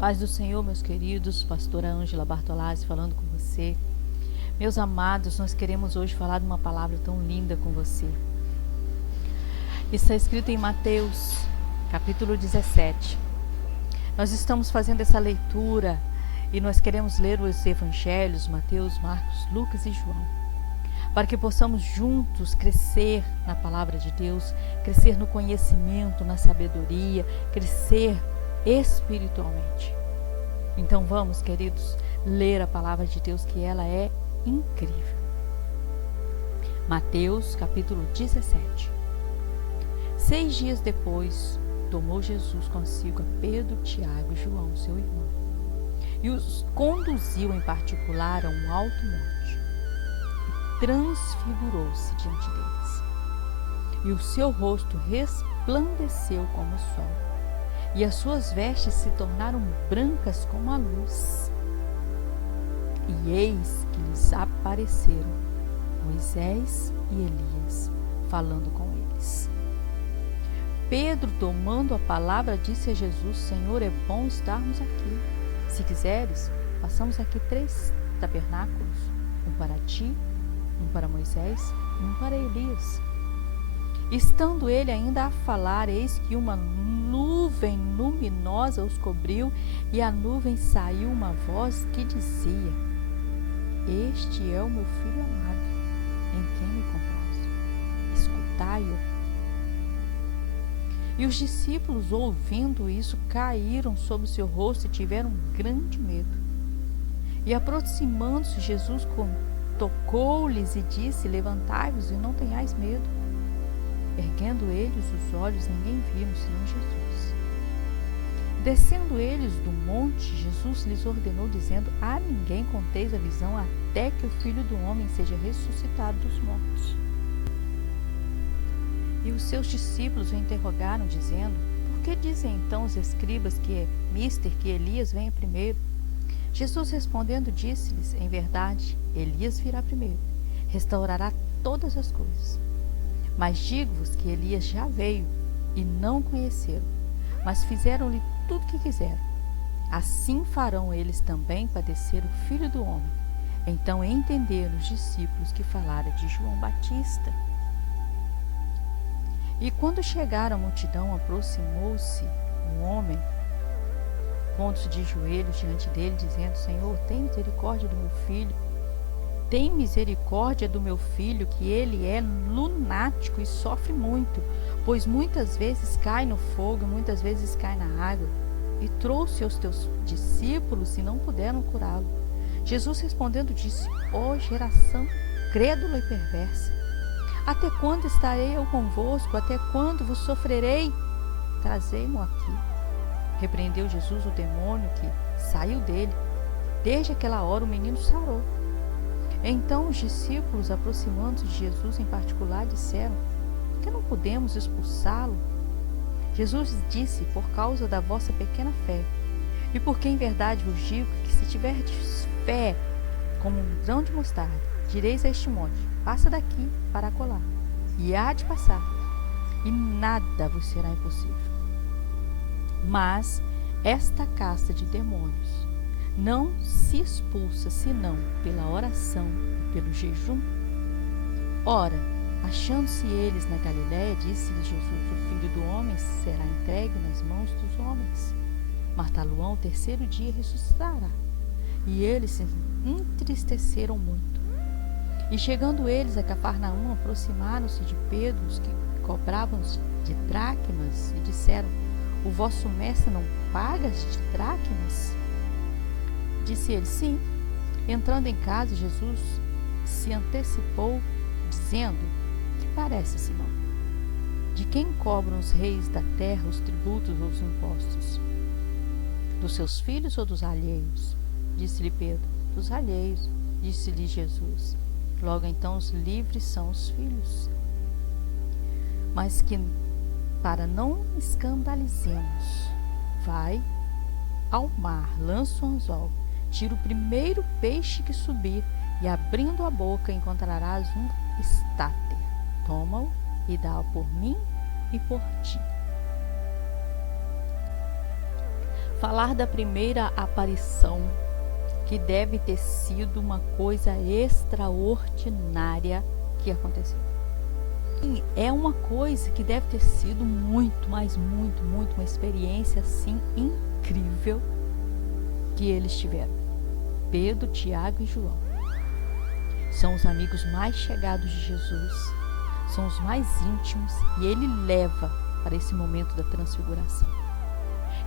Paz do Senhor, meus queridos, pastora Ângela Bartolazzi falando com você. Meus amados, nós queremos hoje falar de uma palavra tão linda com você. Está escrito em Mateus, capítulo 17. Nós estamos fazendo essa leitura e nós queremos ler os evangelhos, Mateus, Marcos, Lucas e João, para que possamos juntos crescer na palavra de Deus, crescer no conhecimento, na sabedoria, crescer espiritualmente. Então vamos, queridos, ler a palavra de Deus, que ela é incrível. Mateus capítulo 17. 6 dias depois, tomou Jesus consigo a Pedro, Tiago e João, seu irmão, e os conduziu em particular a um alto monte, e transfigurou-se diante deles. E o seu rosto resplandeceu como o sol, e as suas vestes se tornaram brancas como a luz. E eis que lhes apareceram Moisés e Elias, falando com eles. Pedro, tomando a palavra, disse a Jesus: Senhor, é bom estarmos aqui. Se quiseres, façamos aqui 3 tabernáculos, um para ti, um para Moisés e um para Elias. Estando ele ainda a falar, eis que uma nuvem luminosa os cobriu, e a nuvem saiu uma voz que dizia: Este é o meu filho amado, em quem me comprazo. Escutai-o. E os discípulos, ouvindo isso, caíram sobre o seu rosto e tiveram grande medo. E aproximando-se, Jesus tocou-lhes e disse: Levantai-vos e não tenhais medo. Erguendo eles os olhos, ninguém viram senão Jesus. Descendo eles do monte, Jesus lhes ordenou, dizendo: A ninguém conteis a visão, até que o Filho do Homem seja ressuscitado dos mortos. E os seus discípulos o interrogaram, dizendo: Por que dizem então os escribas que Elias venha primeiro? Jesus respondendo disse-lhes: Em verdade, Elias virá primeiro, restaurará todas as coisas. Mas digo-vos que Elias já veio e não conheceram, mas fizeram-lhe tudo o que quiseram. Assim farão eles também padecer o Filho do Homem. Então entenderam os discípulos que falara de João Batista. E quando chegaram à multidão, aproximou-se um homem, pondo-se de joelhos diante dele, dizendo: Senhor, tem misericórdia do meu filho. Tem misericórdia do meu filho, que ele é lunático e sofre muito, pois muitas vezes cai no fogo, muitas vezes cai na água. E trouxe aos teus discípulos e não puderam curá-lo. Jesus respondendo disse: Ó geração crédula e perversa, até quando estarei eu convosco? Até quando vos sofrerei? Trazei-mo aqui. Repreendeu Jesus o demônio, que saiu dele. Desde aquela hora o menino sarou. Então os discípulos, aproximando-se de Jesus em particular, disseram: Por que não podemos expulsá-lo? Jesus disse: Por causa da vossa pequena fé. E porque em verdade vos digo que se tiverdes fé como um grão de mostarda, direis a este monte: Passa daqui para acolá, e há de passar, e nada vos será impossível. Mas esta casta de demônios não se expulsa senão pela oração e pelo jejum. Ora, achando-se eles na Galiléia, disse-lhes Jesus: O Filho do Homem será entregue nas mãos dos homens. Martá-lo-ão, o 3º dia ressuscitará. E eles se entristeceram muito. E chegando eles a Cafarnaum, aproximaram-se de Pedro os que cobravam de dracmas e disseram: O vosso mestre não paga de dracmas? Disse ele: Sim. Entrando em casa, Jesus se antecipou, dizendo: Que parece, Simão? De quem cobram os reis da terra os tributos ou os impostos? Dos seus filhos ou dos alheios? Disse-lhe Pedro: Dos alheios. Disse-lhe Jesus: Logo então os livres são os filhos. Mas que, para não escandalizemos, vai ao mar, lança o anzol, tira o primeiro peixe que subir, e abrindo a boca encontrarás um estáter. Toma-o e dá-o por mim e por ti. falar da primeira aparição, que deve ter sido uma coisa extraordinária que aconteceu. E é uma coisa que deve ter sido muito, mas muito, uma experiência assim incrível que eles tiveram. Pedro, Tiago e João são os amigos mais chegados de Jesus, são os mais íntimos, e ele leva para esse momento da transfiguração.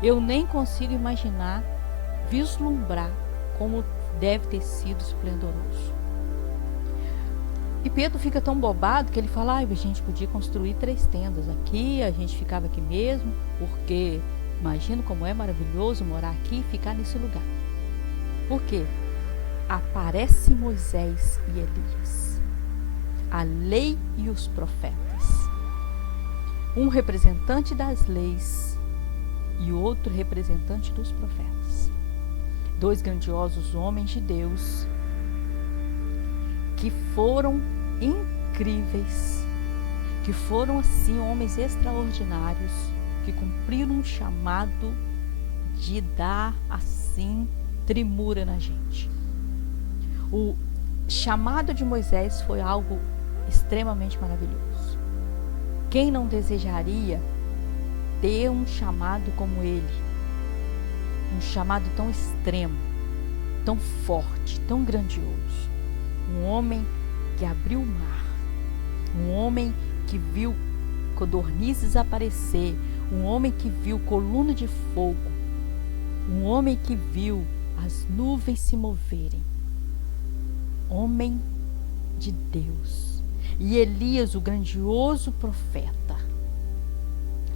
Eu nem consigo imaginar, vislumbrar como deve ter sido esplendoroso. E Pedro fica tão bobado que ele fala: a gente podia construir 3 tendas aqui, a gente ficava aqui mesmo, porque imagino como é maravilhoso morar aqui e ficar nesse lugar. Por quê? Aparece Moisés e Elias, a lei e os profetas, um representante das leis e o outro representante dos profetas, 2 grandiosos homens de Deus que foram incríveis, que foram assim homens extraordinários, que cumpriram um chamado de dar assim tremura na gente. O chamado de Moisés foi algo extremamente maravilhoso. Quem não desejaria ter um chamado como ele? Um chamado tão extremo, tão forte, tão grandioso. Um homem que abriu o mar, um homem que viu codornizes aparecer, um homem que viu coluna de fogo, um homem que viu as nuvens se moverem. Homem de Deus. E Elias, o grandioso profeta.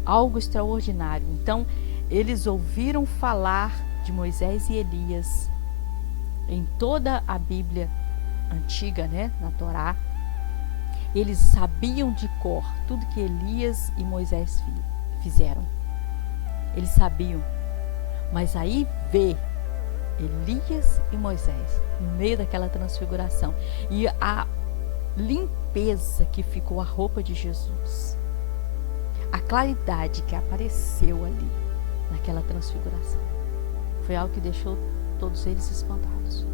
Algo extraordinário. Então, eles ouviram falar de Moisés e Elias em toda a Bíblia antiga, né, na Torá. Eles sabiam de cor tudo que Elias e Moisés fizeram. Eles sabiam. Mas aí vê Elias e Moisés no meio daquela transfiguração e a limpeza que ficou a roupa de Jesus, a claridade que apareceu ali naquela transfiguração, foi algo que deixou todos eles espantados.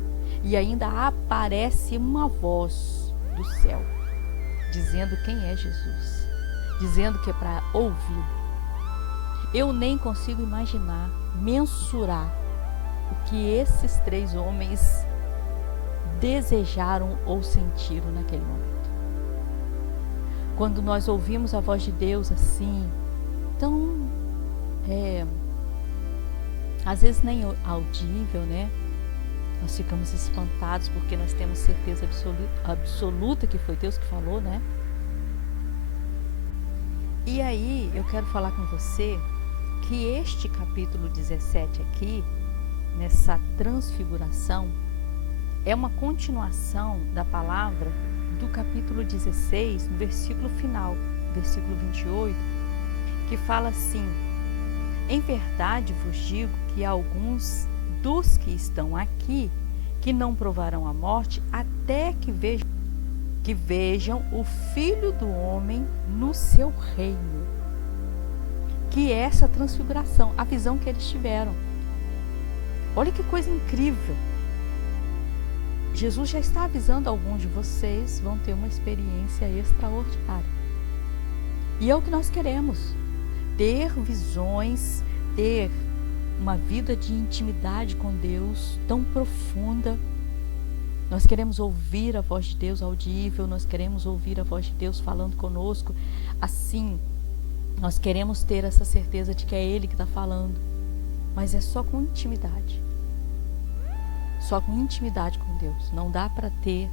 E ainda aparece uma voz do céu dizendo quem é Jesus, dizendo que é para ouvir. Eu nem consigo imaginar, mensurar o que esses 3 homens desejaram ou sentiram naquele momento. Quando nós ouvimos a voz de Deus assim, tão, às vezes nem audível, né? Nós ficamos espantados porque nós temos certeza absoluta que foi Deus que falou, né? E aí eu quero falar com você que este capítulo 17 aqui, nessa transfiguração, é uma continuação da palavra do capítulo 16, no versículo final, versículo 28, que fala assim: em verdade vos digo que há alguns dos que estão aqui que não provarão a morte até que vejam o Filho do Homem no seu reino. Que é essa transfiguração, a visão que eles tiveram. Olha que coisa incrível. Jesus já está avisando alguns de vocês vão ter uma experiência extraordinária. E é o que nós queremos. Ter visões, ter uma vida de intimidade com Deus tão profunda. Nós queremos ouvir a voz de Deus audível, nós queremos ouvir a voz de Deus falando conosco. Assim, nós queremos ter essa certeza de que é Ele que está falando. Mas é só com intimidade. Só com intimidade com Deus. Não dá para ter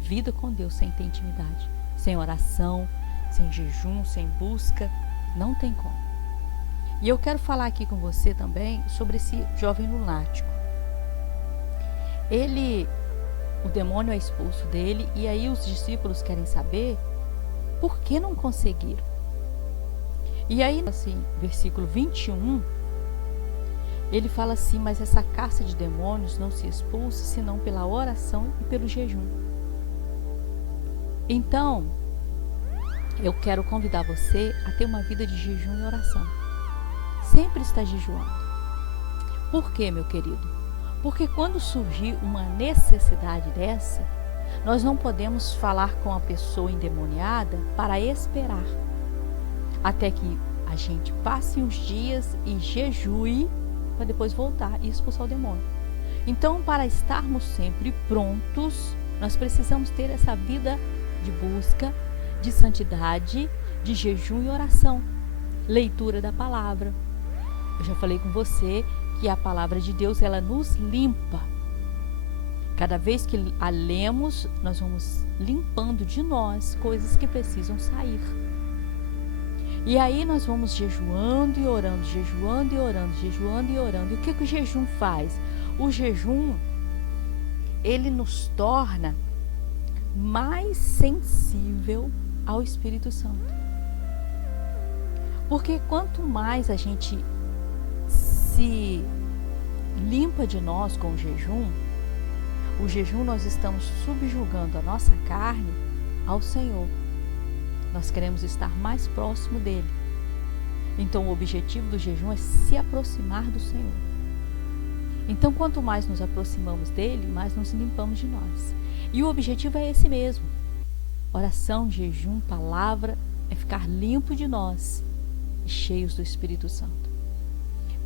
vida com Deus sem ter intimidade. Sem oração, sem jejum, sem busca. Não tem como. E eu quero falar aqui com você também sobre esse jovem lunático. O demônio é expulso dele, e aí os discípulos querem saber por que não conseguiram. E aí, assim, versículo 21, ele fala assim: mas essa casta de demônios não se expulsa senão pela oração e pelo jejum. Então, eu quero convidar você a ter uma vida de jejum e oração. Sempre está jejuando. Por quê, meu querido? Porque quando surgir uma necessidade dessa, nós não podemos falar com a pessoa endemoniada para esperar até que a gente passe uns dias e jejue para depois voltar e expulsar o demônio. Então, para estarmos sempre prontos, nós precisamos ter essa vida de busca, de santidade, de jejum e oração, leitura da palavra. Eu já falei com você que a palavra de Deus, ela nos limpa. Cada vez que a lemos, nós vamos limpando de nós coisas que precisam sair. E aí nós vamos jejuando e orando, jejuando e orando, jejuando e orando. E o que o jejum faz? O jejum, ele nos torna mais sensível ao Espírito Santo. Porque quanto mais a gente se limpa de nós com o jejum nós estamos subjugando a nossa carne ao Senhor. Nós queremos estar mais próximo dele. Então o objetivo do jejum é se aproximar do Senhor. Então quanto mais nos aproximamos dele, mais nos limpamos de nós. E o objetivo é esse mesmo. Oração, jejum, palavra, é ficar limpo de nós e cheios do Espírito Santo.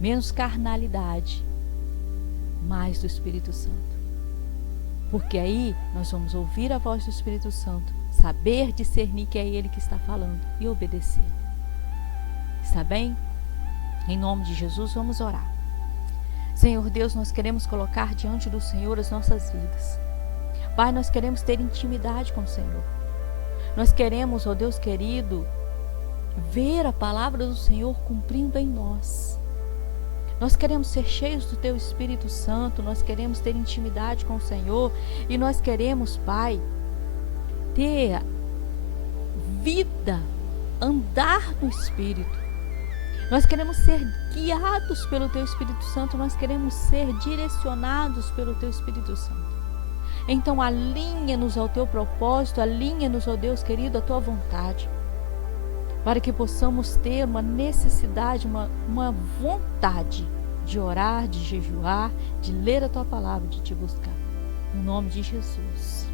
Menos carnalidade, mais do Espírito Santo. Porque aí nós vamos ouvir a voz do Espírito Santo, saber discernir que é Ele que está falando e obedecer. Está bem? Em nome de Jesus, vamos orar. Senhor Deus, nós queremos colocar diante do Senhor as nossas vidas. Pai, nós queremos ter intimidade com o Senhor. Nós queremos, ó Deus querido, ver a palavra do Senhor cumprindo em nós. Nós queremos ser cheios do Teu Espírito Santo, nós queremos ter intimidade com o Senhor e nós queremos, Pai, ter vida, andar no Espírito. Nós queremos ser guiados pelo Teu Espírito Santo, nós queremos ser direcionados pelo Teu Espírito Santo. Então alinha-nos ao Teu propósito, alinha-nos, ó Deus querido, à Tua vontade, para que possamos ter uma necessidade, uma vontade de orar, de jejuar, de ler a Tua palavra, de Te buscar. Em nome de Jesus.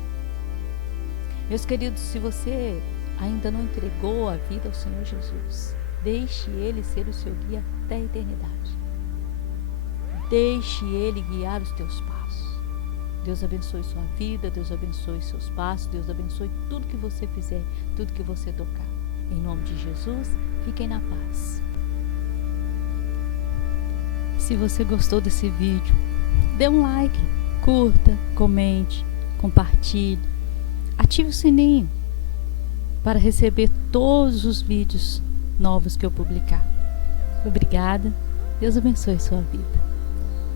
Meus queridos, se você ainda não entregou a vida ao Senhor Jesus, deixe Ele ser o seu guia até a eternidade. Deixe Ele guiar os teus passos. Deus abençoe sua vida, Deus abençoe seus passos, Deus abençoe tudo que você fizer, tudo que você tocar. Em nome de Jesus, fiquem na paz. Se você gostou desse vídeo, dê um like, curta, comente, compartilhe, ative o sininho para receber todos os vídeos novos que eu publicar. Obrigada, Deus abençoe sua vida.